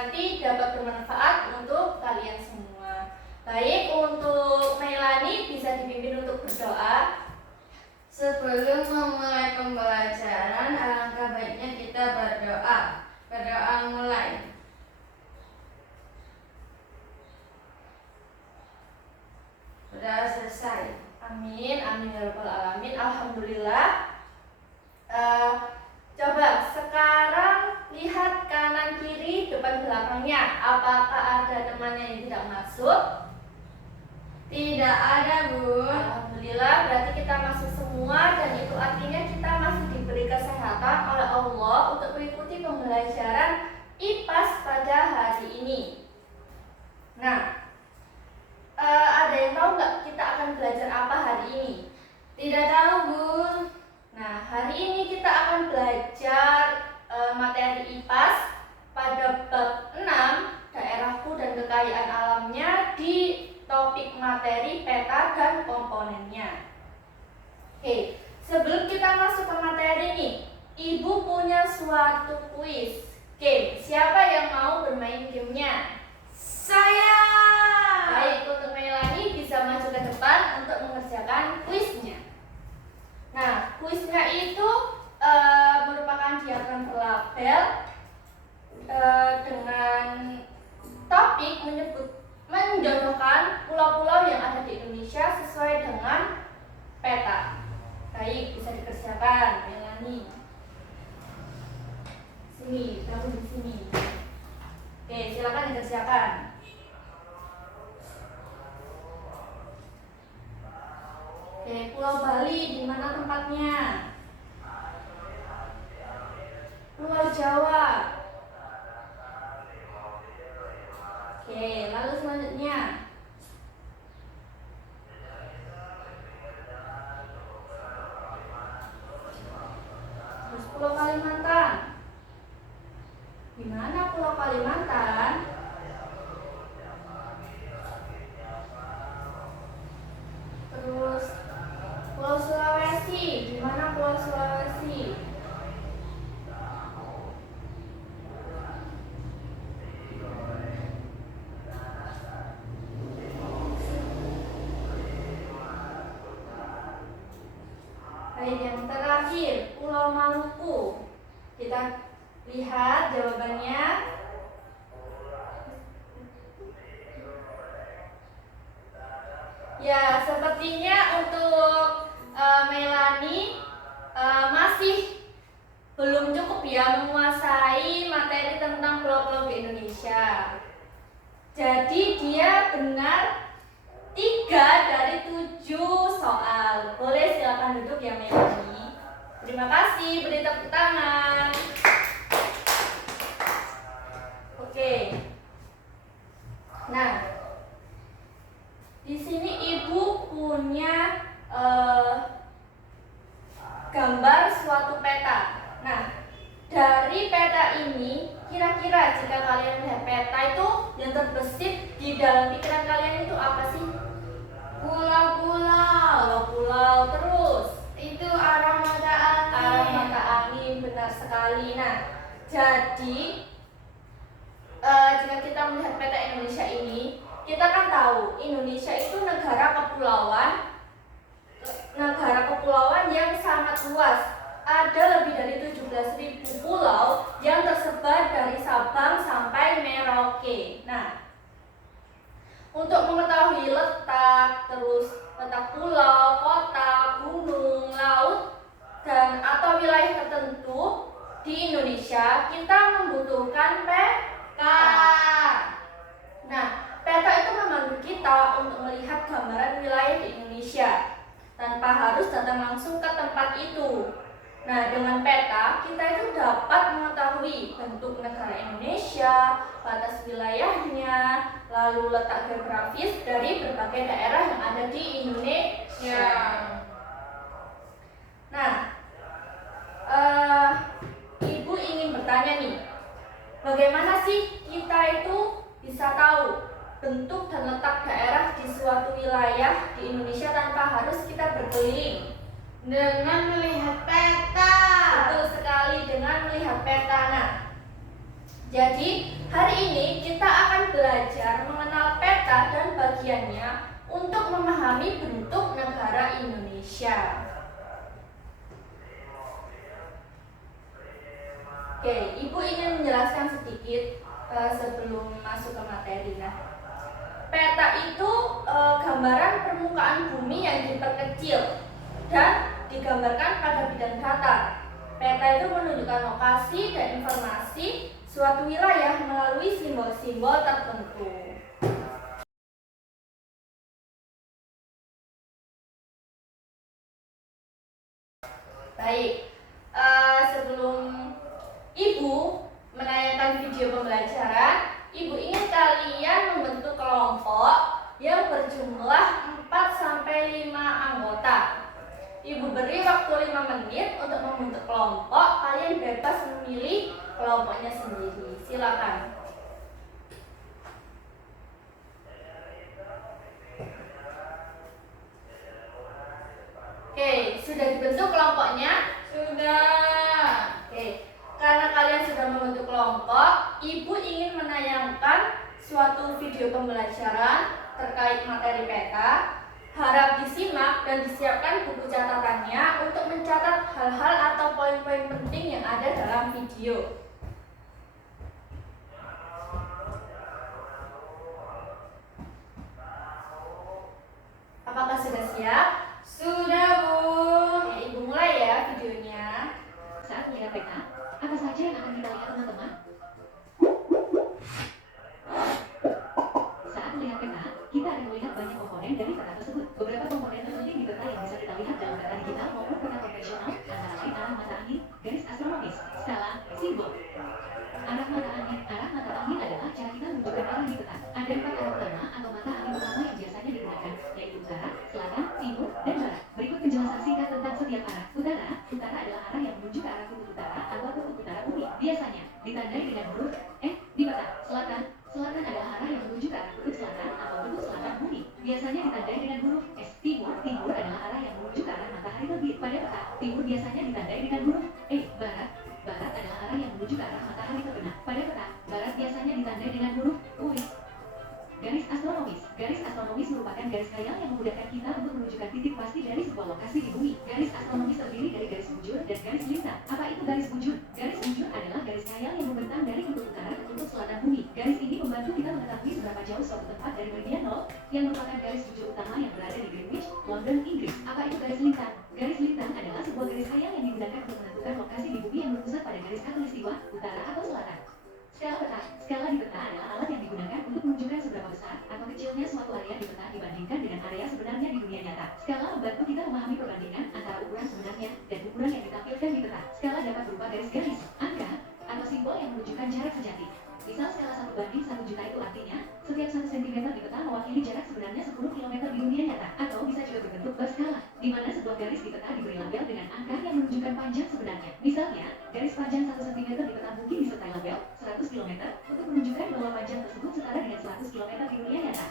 nanti dapat bermanfaat untuk kalian semua. Baik, untuk Melani bisa dipimpin untuk berdoa. Sebelum memulai pembelajaran, alangkah baiknya kita berdoa. Berdoa mulai. Berdoa selesai. Amin, amin ya rabbal alamin. Alhamdulillah. Coba sekarang lihat kanan kiri depan belakangnya. Apakah ada temannya yang tidak masuk? Tidak ada, Bu. Alhamdulillah, berarti kita masuk semua, dan itu artinya kita masih diberi kesehatan oleh Allah untuk mengikuti pembelajaran IPAS pada hari ini. Nah, ada yang tahu nggak kita akan belajar apa hari ini? Tidak tahu, Bu. Nah, hari ini kita akan belajar materi IPAS pada bab 6, daerahku dan kekayaan alamnya, di topik materi peta dan komponennya. Oke, sebelum kita masuk ke materi nih, Ibu punya suatu kuis game. Siapa yang mau bermain gamenya? Saya. Baik, untuk Melani bisa maju ke depan untuk mengerjakan kuisnya. Nah, kuisnya itu merupakan diagram berlabel dengan topik menjodohkan pulau-pulau yang ada di Indonesia sesuai dengan peta. Baik, bisa dikerjakan, Melani. Sini, kamu di sini. Oke, silakan dikerjakan. Oke, Pulau Bali di mana tempatnya? Pulau Jawa. Oke, lalu selanjutnya. Terus Pulau Kalimantan. Di mana Pulau Kalimantan? Terus Pulau Sulawesi. Di mana Pulau Sulawesi? Baik, yang terakhir Pulau Maluku. Kita lihat jawabannya. Ya, sepertinya untuk Melani masih belum cukup ya menguasai materi tentang pulau-pulau di Indonesia. Jadi dia benar 3 dari 7 soal. Boleh silakan duduk ya Melani. Terima kasih, beri tepuk tangan. Oke. Nah, di sini Ibu punya gambar suatu peta. Nah, dari peta ini, kira-kira jika kalian melihat peta itu, yang terbesit di dalam pikiran kalian itu apa sih? Pulau-pulau. Pulau, terus Itu arah mata angin. arah mata angin, benar sekali. Nah, jadi jika kita melihat peta Indonesia ini, kita kan tahu Indonesia itu negara kepulauan yang sangat luas. Ada lebih dari 17.000 pulau yang tersebar dari Sabang sampai Merauke. Nah, untuk mengetahui letak pulau, kota, gunung, laut, dan atau wilayah tertentu di Indonesia, kita membutuhkan peta. Nah, peta itu membantu kita untuk melihat gambaran wilayah di Indonesia tanpa harus datang langsung ke tempat itu. Nah, dengan peta kita itu dapat mengetahui bentuk negara Indonesia, batas wilayahnya, lalu letak geografis dari berbagai daerah yang ada di Indonesia. Nah, Ibu ingin bertanya nih, bagaimana sih kita itu bisa tahu bentuk dan letak daerah di suatu wilayah di Indonesia tanpa harus kita berkeliling? Dengan melihat peta. Betul sekali, dengan melihat peta. Nah, Jadi, hari ini kita akan belajar mengenal peta dan bagiannya untuk memahami bentuk negara Indonesia. Oke, Ibu ingin menjelaskan sedikit sebelum masuk ke materi. Nah, peta itu gambaran permukaan bumi yang diperkecil dan digambarkan pada bidang datar. Peta itu menunjukkan lokasi dan informasi suatu wilayah melalui simbol-simbol tertentu. Baik, sebelum Ibu menayangkan video pembelajaran, Ibu ingin kalian membentuk kelompok yang berjumlah 4-5 anggota. Ibu beri waktu 5 menit untuk membentuk kelompok. Kalian bebas memilih kelompoknya sendiri. Silakan. Oke, sudah dibentuk kelompoknya? Sudah. Oke, karena kalian sudah membentuk kelompok, Ibu ingin menayangkan suatu video pembelajaran terkait materi peta. Harap disimak dan disiapkan buku catatannya untuk mencatat hal-hal atau poin-poin penting yang ada dalam video. Apakah sudah siap? Sudah, Bu. Oke, Ibu mulai ya videonya. Saat melihat peta, apa saja yang akan kita lihat teman-teman? Saat melihat peta, kita akan melihat banyak komponen dari peta tersebut. Beberapa komponen terpenting di peta yang bisa kita lihat dalam peta digital maupun peta konvensional, antara lain arah mata angin, garis astronomis, skala, simbol. Arah mata angin adalah cara kita menunjukkan arah di peta. Ada 4 arah utama atau mata angin utama yang biasanya digunakan, yaitu utara, selatan, timur, dan barat. Berikut penjelasan singkat tentang setiap arah. Utara adalah arah yang menuju ke arah kutub utara atau kutub utara bumi. Biasanya ditandai dengan huruf F di peta. Selatan adalah arah yang menuju ke arah kutub selatan atau kutub selatan bumi. Biasanya ditandai dengan huruf S. Timur adalah arah yang menuju ke arah matahari terbit pada peta. Timur biasanya ditandai dengan huruf E. Barat adalah arah yang menuju ke arah matahari terbenam pada peta. Barat biasanya ditandai dengan huruf U. Garis astronomis merupakan garis khayal yang memudahkan kita untuk menunjukkan titik pasti dari sebuah lokasi di bumi. Garis astronomis terdiri dari garis bujur dan garis lintang. Apa itu garis bujur? Garis bujur adalah garis khayal yang membentang dari kutub utara ke kutub selatan bumi. Garis ini membantu kita mengetahui seberapa jauh suatu tempat dari meridian nol, yang merupakan garis bujur utama yang berada di Greenwich, London, Inggris. Apa itu garis lintang? Garis lintang adalah sebuah garis khayal yang digunakan untuk menentukan lokasi di bumi yang berpusat pada garis khatulistiwa, utara atau selatan. Skala di peta adalah alat yang digunakan untuk menunjukkan seberapa besar atau kecilnya suatu area di peta dibandingkan dengan area sebenarnya di dunia nyata. Skala membantu kita memahami perbandingan antara ukuran sebenarnya dan ukuran yang ditampilkan di peta. Skala dapat berupa garis-garis, angka, atau simbol yang menunjukkan jarak sejati. Misal skala 1:1 juta itu artinya setiap 1 cm di peta mewakili jarak sebenarnya 10 km di dunia nyata. Atau bisa juga berbentuk berskala, di mana sebuah garis di peta diberi label dengan angka yang menunjukkan panjang sebenarnya. Misalnya, garis panjang 1 cm di peta mungkin disertai label 100 km untuk menunjukkan bahwa panjang tersebut setara dengan 100 km di dunia nyata.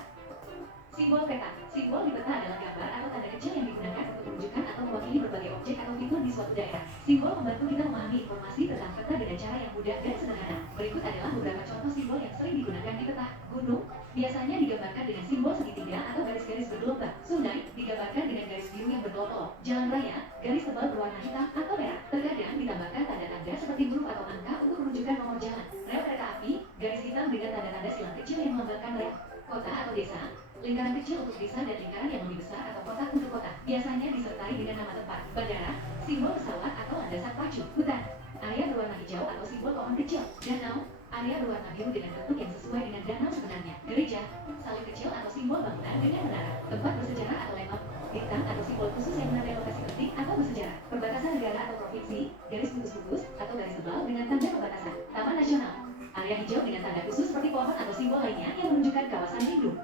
Simbol peta. Simbol di peta adalah gambar atau tanda kecil yang digunakan untuk menunjukkan atau mewakili berbagai objek atau fitur di suatu daerah. Simbol membantu kita memahami informasi tentang peta dengan cara yang mudah dan sederhana. Berikut adalah beberapa contoh simbol yang sering digunakan di peta. Gunung biasanya digambarkan dengan simbol segitiga atau garis-garis bergelombang. Sungai digambarkan dengan garis biru yang berkelok-kelok. Jalan raya, garis tebal berwarna hitam atau merah. Terkadang ditambahkan tanda-tanda seperti huruf atau angka untuk menunjukkan nomor jalan. Rel kereta api, garis hitam dengan tanda-tanda silang kecil yang melambangkan rel. Kota atau desa, lingkaran kecil untuk desa dan lingkaran yang lebih besar atau kotak untuk kota. Biasanya disertai dengan nama tempat. Bandara, simbol pesawat atau landasan pacu. Hutan, area berwarna hijau atau simbol pohon kecil. Danau, area berwarna biru dengan bentuk yang sesuai dengan danau sebenarnya. Gereja, salib kecil atau simbol bangunan dengan menara. Tempat bersejarah atau landmark, bintang atau simbol khusus yang menandai lokasi penting atau bersejarah. Perbatasan negara atau provinsi, garis putus-putus atau garis tebal dengan tanda pembatasan. Taman nasional, area hijau dengan tanda khusus seperti pohon atau simbol lainnya yang menunjukkan kawasan lindung.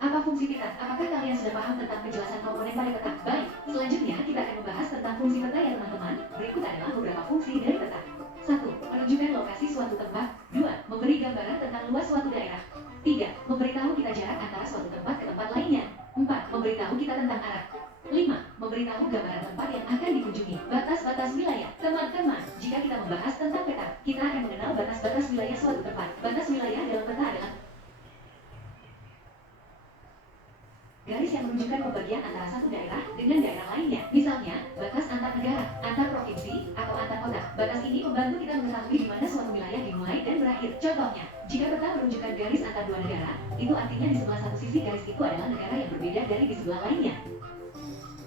Apa fungsi peta? Apakah kalian sudah paham tentang penjelasan komponen pada peta? Baik, selanjutnya kita akan membahas tentang fungsi peta ya teman-teman. Berikut adalah beberapa fungsi dari peta. 1. Menunjukkan lokasi suatu tempat. 2. Memberi gambaran tentang luas suatu daerah. 3. Memberitahu kita jarak antara suatu tempat ke tempat lainnya. 4. Memberitahu kita tentang arah. 5. Memberitahu gambaran tempat yang akan dikunjungi. Batas-batas wilayah. Teman-teman, jika kita membahas tentang peta, kita akan mengenal batas-batas wilayah menunjukkan pembagian antara satu daerah dengan daerah lainnya. Misalnya, batas antar negara, antar provinsi, atau antar kota. Batas ini membantu kita mengetahui di mana suatu wilayah dimulai dan berakhir. Contohnya, jika peta menunjukkan garis antar dua negara, itu artinya di sebelah satu sisi garis itu adalah negara yang berbeda dari di sebelah lainnya.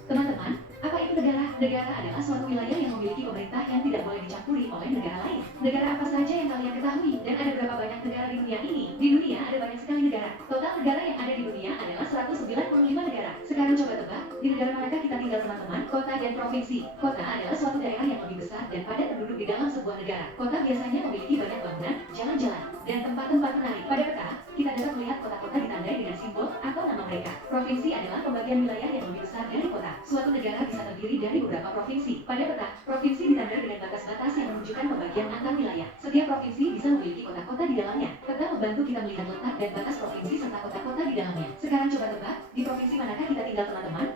Teman-teman, apa itu negara? Negara adalah suatu wilayah yang memiliki pemerintah yang tidak boleh dicampuri oleh negara lain. Negara apa saja yang kalian ketahui? Dan ada berapa banyak negara di dunia ini? Di dunia ada banyak sekali negara. Total negara yang ada di dunia adalah 195 negara. Sekarang coba tebak, di negara manakah kita tinggal teman-teman? Kota dan provinsi. Kota adalah suatu daerah yang lebih besar dan padat penduduk di dalam sebuah negara. Kota biasanya memiliki banyak bangunan, jalan-jalan, dan tempat-tempat menarik. Pada peta, kita dapat melihat kota-kota ditandai dengan simbol atau nama mereka. Provinsi adalah pembagian wilayah yang lebih besar dari kota. Suatu negara bisa terdiri dari beberapa provinsi. Pada peta, provinsi ditandai dengan batas-batas yang menunjukkan pembagian antar wilayah. Setiap provinsi bisa memiliki kota-kota di dalamnya. Peta membantu kita melihat letak dan batas provinsi serta kota-kota di dalamnya. Sekarang coba tebak, di provinsi manakah kita tinggal teman-teman?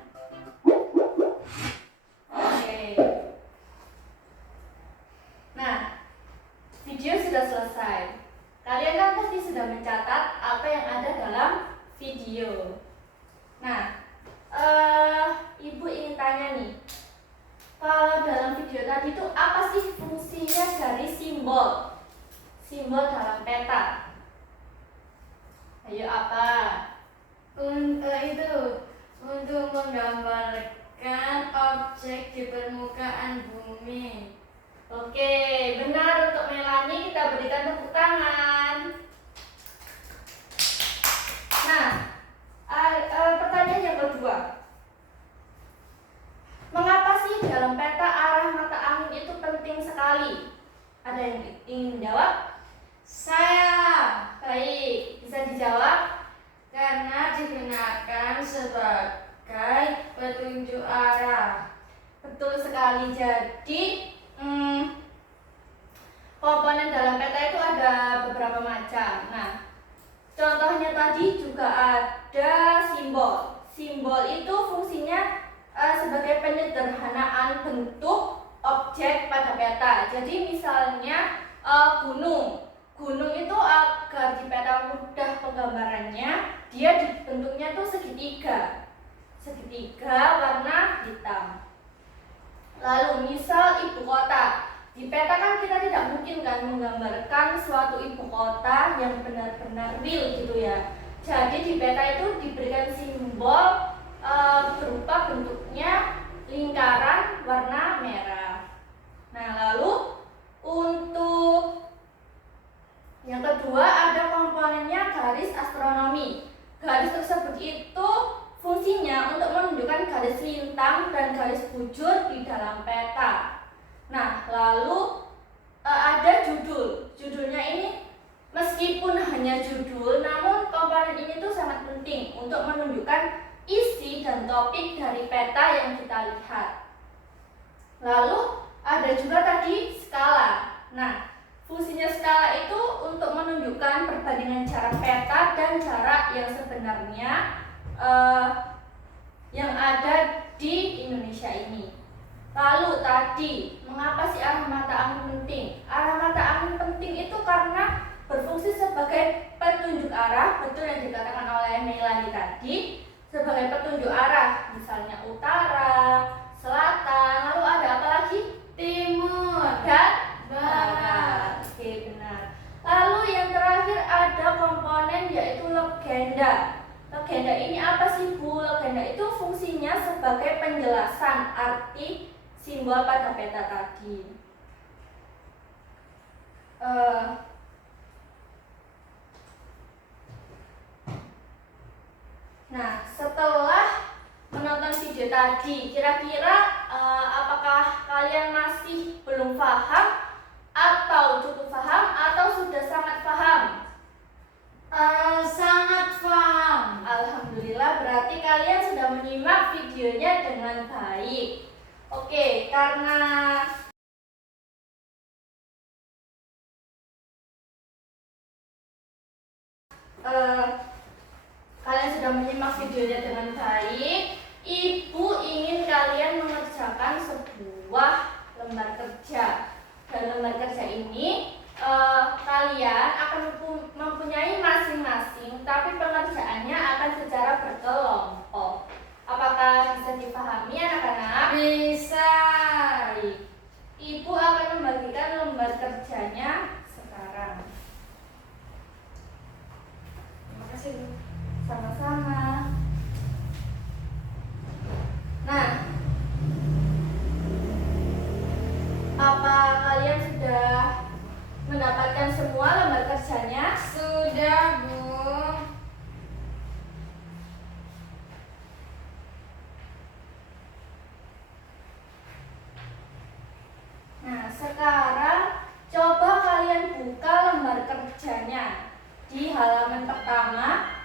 Oke. Nah, video sudah selesai. Kalian kan pasti sudah mencatat apa yang ada dalam video. Nah, Ibu ingin tanya nih, kalau dalam video tadi itu apa sih fungsinya dari simbol dalam peta? Ayo apa? Untuk menggambarkan objek di permukaan bumi. Oke, benar untuk Melani, kita berikan tepuk tangan. Nah, pertanyaan yang kedua. Mengapa sih dalam peta arah mata angin itu penting sekali? Ada yang ingin menjawab? Saya, Baik, bisa dijawab? karena digunakan sebagai petunjuk arah. Betul sekali. Jadi, komponen dalam peta itu ada beberapa macam. Nah, contohnya tadi juga ada simbol. Simbol itu fungsinya sebagai penyederhanaan bentuk objek pada peta. Jadi misalnya gunung. Gunung itu agar di peta mudah penggambarannya, dia bentuknya tuh segitiga. Segitiga warna hitam. Lalu misal ibu kota. Di peta kan kita tidak mungkin kan menggambarkan suatu ibu kota yang benar-benar real gitu ya. Jadi di peta itu diberikan simbol berupa bentuknya lingkaran warna merah. Nah, lalu untuk yang kedua ada komponennya garis astronomi. Garis tersebut itu fungsinya untuk menunjukkan garis lintang dan garis bujur di dalam peta. Nah, lalu ada judul. Judulnya ini meskipun hanya judul, namun komponen ini tuh sangat penting untuk menunjukkan isi dan topik dari peta yang kita lihat. Lalu ada juga tadi skala. Nah, fungsinya skala itu untuk menunjukkan perbandingan jarak peta dan jarak yang sebenarnya yang ada di Indonesia ini. Lalu tadi, mengapa sih arah mata angin penting? Arah mata angin penting itu karena berfungsi sebagai petunjuk arah, betul yang dikatakan oleh Melani tadi, sebagai petunjuk arah, misalnya utara, selatan, lalu ada apa lagi? Timur Dan barat. Oke, benar. Lalu yang terakhir ada komponen yaitu legenda. Legenda ini apa sih Bu? Legenda itu fungsinya sebagai penjelasan arti simbol pada peta tadi. Nah, setelah menonton video tadi, kira-kira apakah kalian masih belum paham atau cukup paham atau sudah sangat paham? Sangat paham. Alhamdulillah, berarti kalian sudah menyimak videonya dengan baik. Oke, karena kalian sudah menyimak videonya dengan baik, Ibu ingin kalian mengerjakan sebuah lembar kerja. Dan lembar kerja ini kalian akan mempunyai masing-masing, tapi pengerjaannya akan secara berkelompok. Sama-sama. Nah, apa kalian sudah mendapatkan semua lembar kerjanya? Sudah, Bu. Nah, sekarang coba kalian buka lembar kerjanya. Di halaman pertama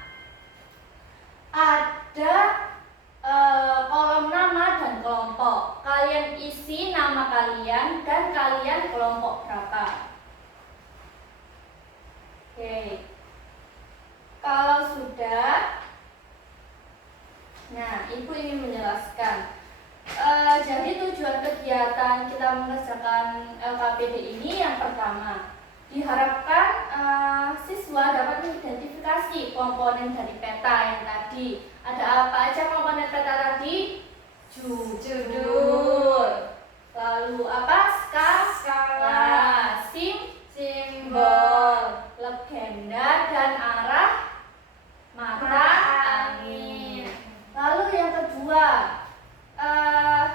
ada kolom nama dan kelompok. Kalian isi nama kalian dan kalian kelompok berapa. Oke. Kalau sudah, nah, Ibu ingin menjelaskan. Jadi tujuan kegiatan kita mengerjakan LKPD ini yang pertama, diharapkan siswa dapat mengidentifikasi komponen dari peta yang tadi. Ada apa aja komponen peta tadi? Judul, lalu apa? Skala, simbol, legenda, dan arah mata angin. Lalu yang kedua,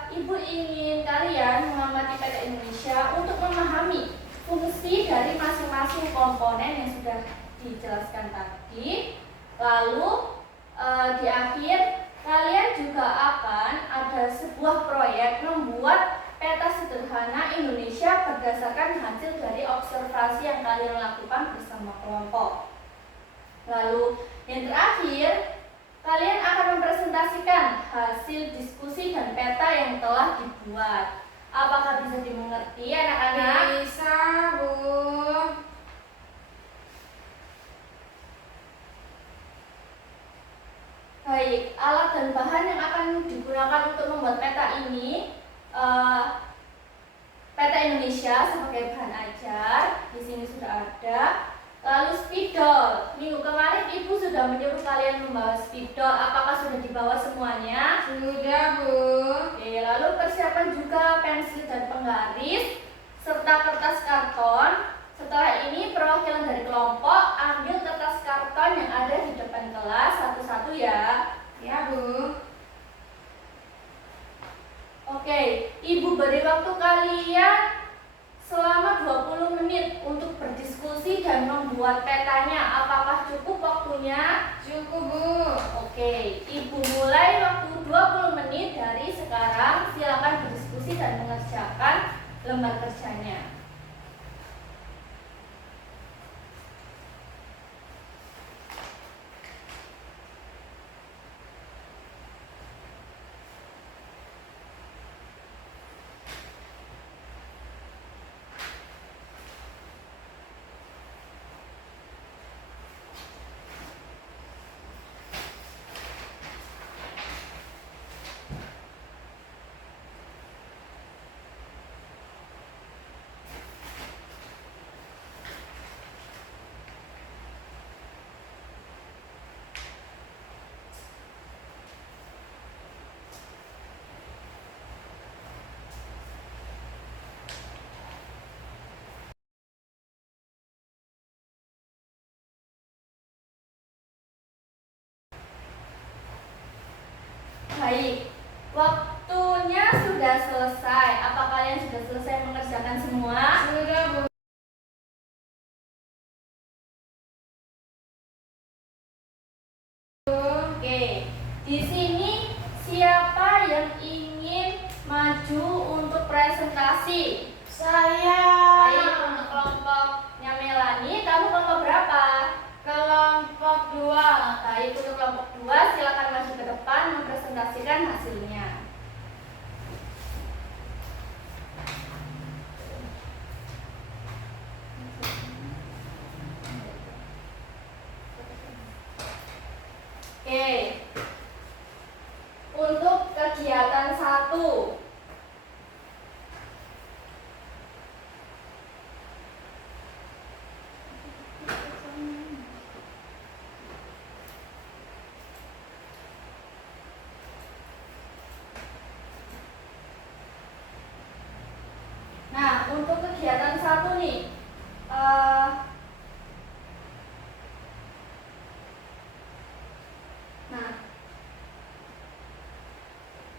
Ibu ingin kalian mengamati peta Indonesia untuk memahami fungsi dari masing-masing komponen yang sudah dijelaskan tadi. Lalu di akhir kalian juga akan ada sebuah proyek membuat peta sederhana Indonesia berdasarkan hasil dari observasi yang kalian lakukan bersama kelompok. Lalu yang terakhir, kalian akan mempresentasikan hasil diskusi dan peta yang telah dibuat. Apakah bisa dimengerti, anak-anak? Bisa, Bu. Baik, alat dan bahan yang akan digunakan untuk membuat peta ini, peta Indonesia sebagai bahan ajar, di sini sudah ada. Lalu spidol, minggu kemarin Ibu sudah menyuruh kalian membawa spidol. Apakah sudah dibawa semuanya? Sudah, Bu. Oke, lalu persiapan juga pensil dan penggaris serta kertas karton. Setelah ini perwakilan dari kelompok ambil kertas karton yang ada di depan kelas satu-satu ya. Ya, Bu. Oke, Ibu beri waktu kalian selama 20 menit untuk berdiskusi dan membuat petanya. Apakah cukup waktunya? Cukup, Bu. Oke, Ibu mulai waktu 20 menit dari sekarang. Silakan berdiskusi dan mengerjakan lembar kerjanya. Baik, waktunya sudah selesai. Apa kalian sudah selesai mengerjakan semua? Sudah, Bu. Oke, di sini siapa yang ingin maju untuk presentasi? Saya. Baik, untuk kelompoknya Melani, kamu kelompok berapa? Kelompok 2. Baik, untuk kelompok 2 silakan maju ke depan mempresentasikan hasilnya. Oke. Untuk kegiatan 1. Nah, untuk kegiatan 1 nih,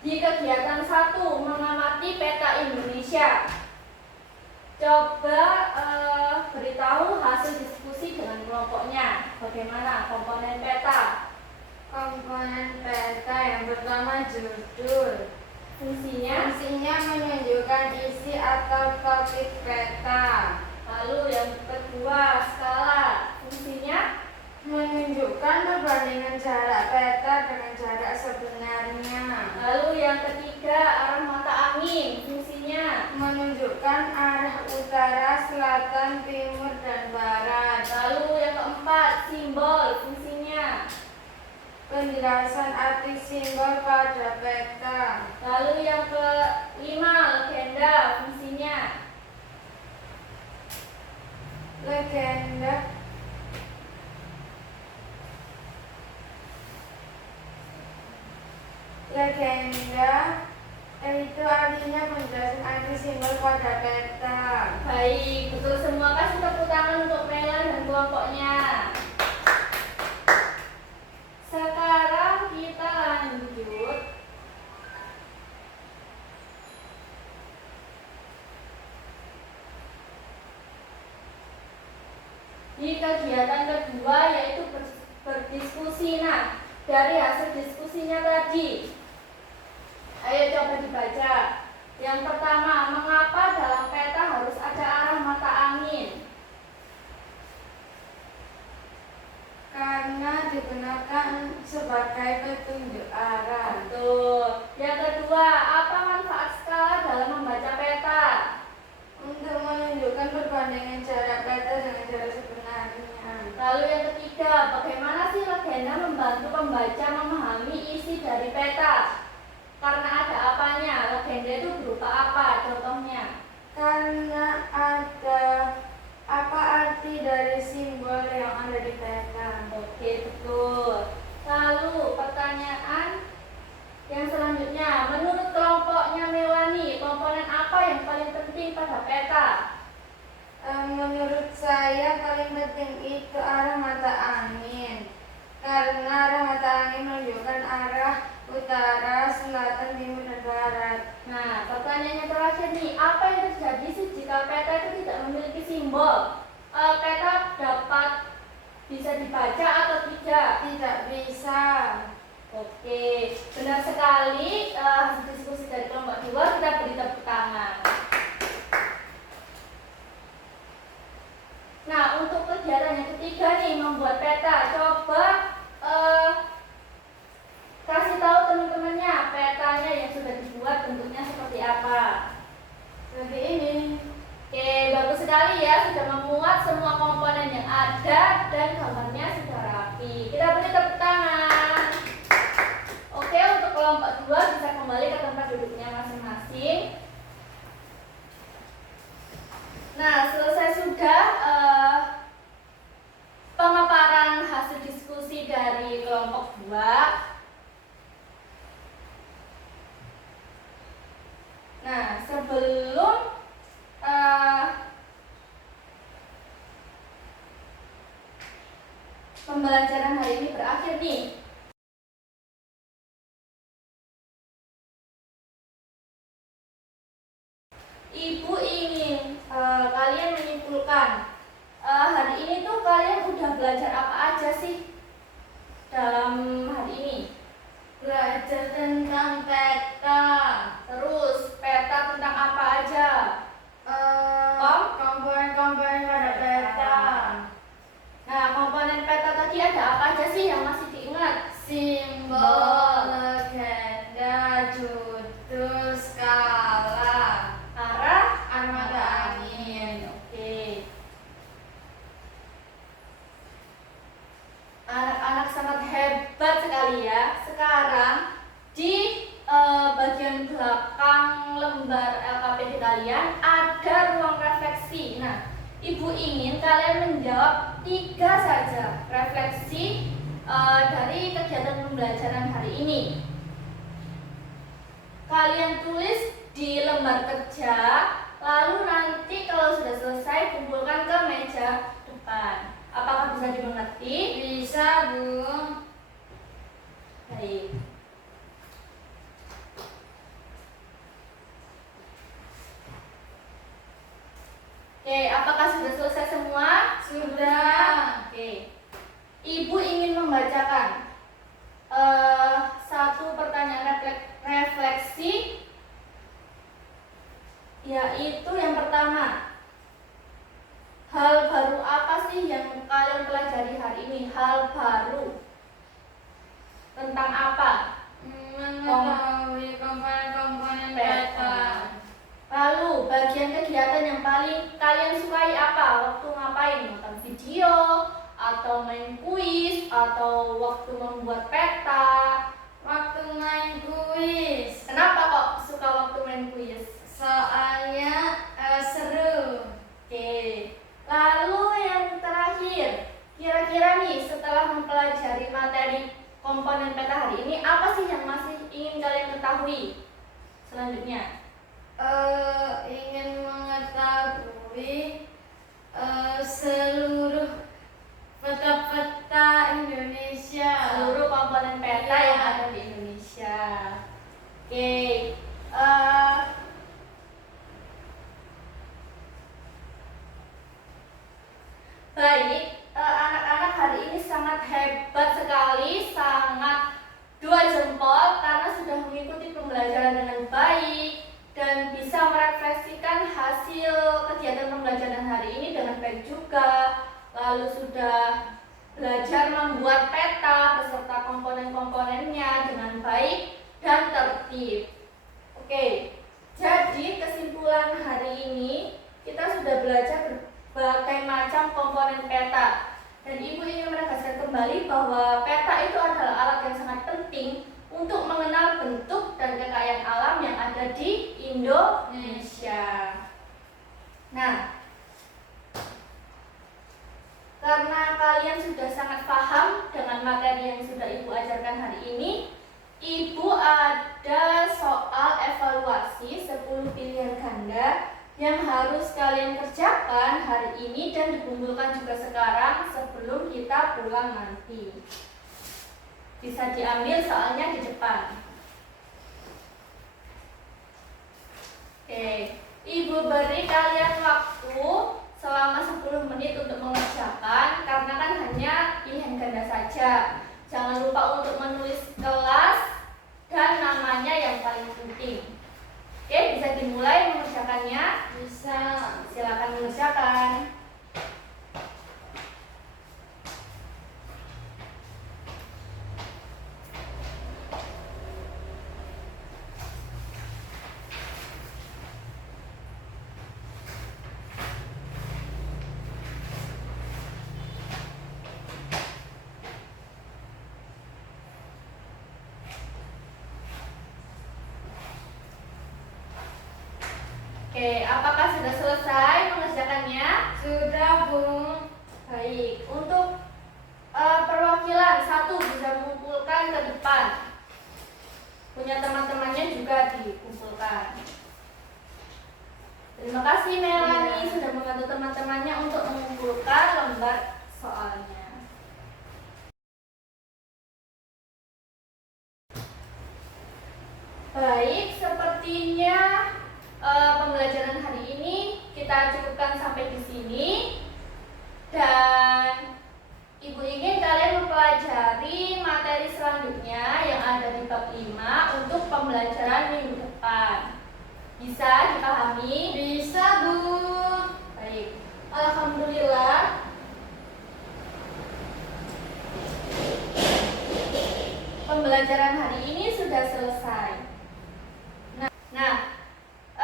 Di kegiatan 1 mengamati peta Indonesia. Coba beritahu hasil diskusi dengan kelompoknya. Bagaimana komponen peta? Komponen peta yang pertama judul. Fungsinya? Fungsinya menunjukkan isi atau topik peta. Lalu yang kedua skala. Fungsinya? Menunjukkan perbandingan jarak peta dengan jarak sebenarnya. Lalu yang ketiga arah mata angin. Fungsinya? Menunjukkan arah utara, selatan, timur, dan barat. Lalu yang keempat simbol. Fungsinya? Penjelasan arti simbol pada peta. Lalu yang kelima legenda. Fungsinya? Legenda itu artinya penjelasan arti simbol pada peta. Baik, betul semua. Kasih tepuk tangan untuk Melan dan kelompoknya. Sekarang kita lanjut. Di kegiatan kedua yaitu berdiskusi. Nah, dari hasil diskusinya tadi, ayo coba dibaca. Yang pertama, mengapa dalam peta harus ada arah mata angin? Karena digunakan sebagai petunjuk arah. Betul. Yang kedua, apa manfaat skala dalam membaca peta? Untuk menunjukkan perbandingan jarak peta dengan jarak sebenarnya. Lalu yang ketiga, bagaimana sih legenda membantu pembaca memahami isi dari peta? Karena ada apanya? Legenda itu berupa apa? Contohnya? Karena ada apa arti dari simbol yang ada di peta. Oke, betul. Lalu pertanyaan yang selanjutnya, menurut kelompoknya Melani, komponen apa yang paling penting pada peta? Menurut saya paling penting itu arah mata angin. Karena arah mata angin menunjukkan arah utara, selatan, timur, dan barat. Nah, pertanyaannya terakhir nih, apa yang terjadi sih jika peta itu tidak memiliki simbol? Peta dapat bisa dibaca atau tidak? Tidak bisa. Oke, benar sekali. Hasil diskusi dari kelompok 2 kita beri tepuk tangan. Nah, untuk kegiatan yang ketiga nih, membuat peta. Coba kasih tahu teman-temannya petanya yang sudah dibuat bentuknya seperti apa. Seperti ini. Oke, bagus sekali ya, sudah memuat semua komponen yang ada dan gambarnya sudah rapi. Kita beri tepuk tangan. Oke, untuk kelompok 2 bisa kembali ke tempat duduknya masing-masing. Nah, selesai sudah pemaparan hasil diskusi dari kelompok 2. Nah, sebelum pembelajaran hari ini berakhir nih, Ibu ingin kalian menyimpulkan hari ini tuh kalian udah belajar apa aja sih dalam hari ini? Belajar tentang peta. Terus peta tentang apa aja? Komponen-komponen pada peta. Nah, komponen peta tadi ada apa aja sih yang masih diingat? Simbol, legenda, judul, skala, Arah armada angin. Oke. Anak-anak sangat hebat sekali ya. Sekarang di bagian belakang lembar LKPD kalian ada ruang refleksi. Nah, Ibu ingin kalian menjawab 3 saja refleksi dari kegiatan pembelajaran hari ini. Kalian tulis di lembar kerja, lalu nanti kalau sudah selesai kumpulkan ke meja depan. Apakah bisa dimengerti? Bisa, Bu. Baik. Ibu ingin membacakan satu pertanyaan refleksi, yaitu yang pertama, hal baru apa sih yang kalian pelajari hari ini? Hal baru tentang apa? Mengetahui komponen-komponen peta. Lalu bagian kegiatan yang paling kalian sukai apa? Waktu ngapain? Nonton video, atau main kuis, atau waktu membuat peta? Waktu main kuis. Kenapa kok suka waktu main kuis? Soalnya seru. Oke. Lalu yang terakhir, kira-kira nih setelah mempelajari materi komponen peta hari ini, apa sih yang masih ingin kalian ketahui selanjutnya? Ingin mengetahui seluruh peta-peta Indonesia. Seluruh komponen peta Iya. yang ada di Indonesia. Oke. Baik, anak-anak hari ini sangat hebat sekali, sangat 2 jempol karena sudah mengikuti pembelajaran dengan baik dan bisa merefleksikan hasil kegiatan pembelajaran hari ini dengan baik juga. Lalu sudah belajar membuat peta beserta komponen-komponennya dengan baik dan tertib. Oke, jadi kesimpulan hari ini kita sudah belajar berbagai macam komponen peta. Dan Ibu ingin menegaskan kembali bahwa peta itu adalah alat yang sangat penting untuk mengenal bentuk dan kekayaan alam yang ada di Indonesia. Nah, karena kalian sudah sangat paham dengan materi yang sudah Ibu ajarkan hari ini, Ibu ada soal evaluasi 10 pilihan ganda yang harus kalian kerjakan hari ini dan dikumpulkan juga sekarang sebelum kita pulang nanti. Bisa diambil soalnya di depan. Oke, Ibu beri kalian waktu selama 10 menit untuk mengerjakan karena kan hanya pilihan ganda saja. Jangan lupa untuk menulis kelas dan namanya yang paling penting. Oke, bisa dimulai mengerjakannya. Bisa. Silakan mengerjakan. Oke, apakah sudah selesai mengerjakannya? Sudah, Bu. Baik, untuk perwakilan satu bisa mengumpulkan ke depan. Punya teman-temannya juga dikumpulkan. Terima kasih Melanie sudah membantu teman-temannya untuk mengumpulkan lembar soalnya. Baik, sepertinya pembelajaran hari ini kita cukupkan sampai di sini. Dan Ibu ingin kalian mempelajari materi selanjutnya yang ada di bab 5 untuk pembelajaran minggu depan. Bisa dipahami? Bisa, Bu. Baik, alhamdulillah. Pembelajaran hari ini sudah selesai.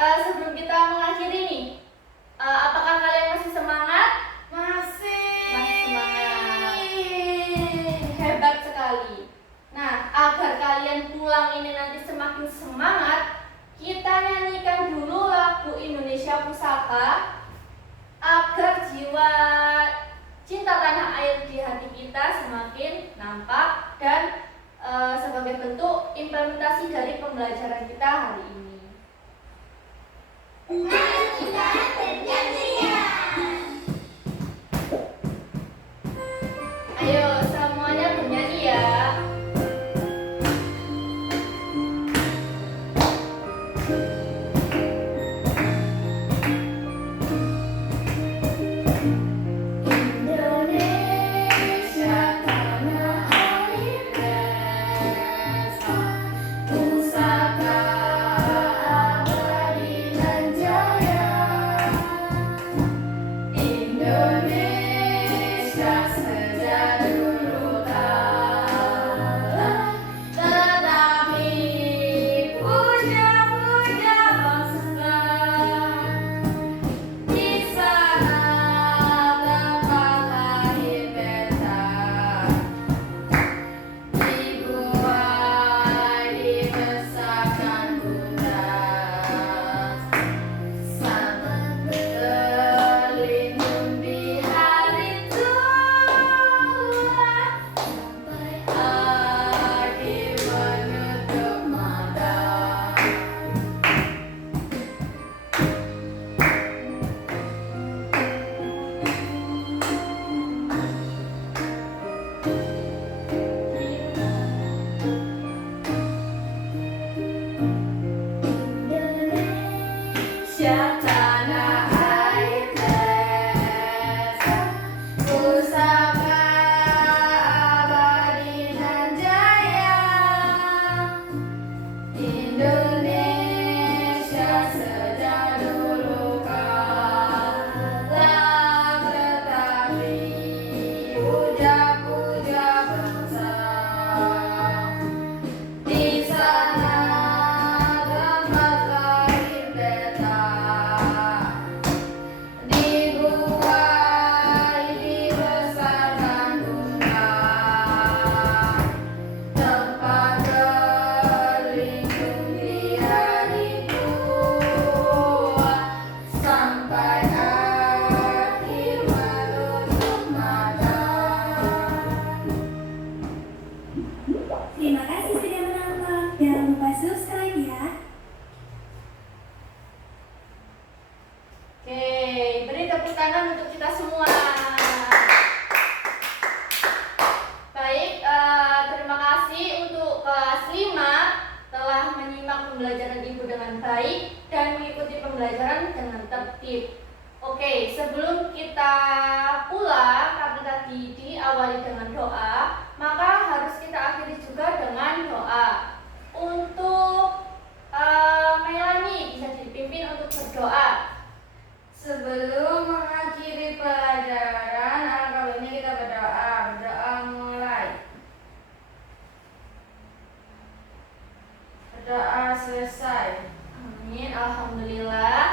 Sebelum kita mengakhiri nih, apakah kalian masih semangat? Masih. Masih semangat. Hebat sekali. Nah, agar kalian pulang ini nanti semakin semangat, kita nyanyikan dulu lagu Indonesia Pusaka agar jiwa cinta tanah air di hati kita semakin nampak dan sebagai bentuk implementasi dari pembelajaran kita hari ini. Ayo semuanya bernyanyi ya. Indonesia pembelajaran dengan tertib. Oke, sebelum kita pulang, karena tadi diawali dengan doa, maka harus kita akhiri juga dengan doa. Untuk Melani bisa dipimpin untuk berdoa. Sebelum mengakhiri pelajaran, alangkah baiknya kita berdoa. Berdoa mulai. Berdoa selesai. Amin, alhamdulillah.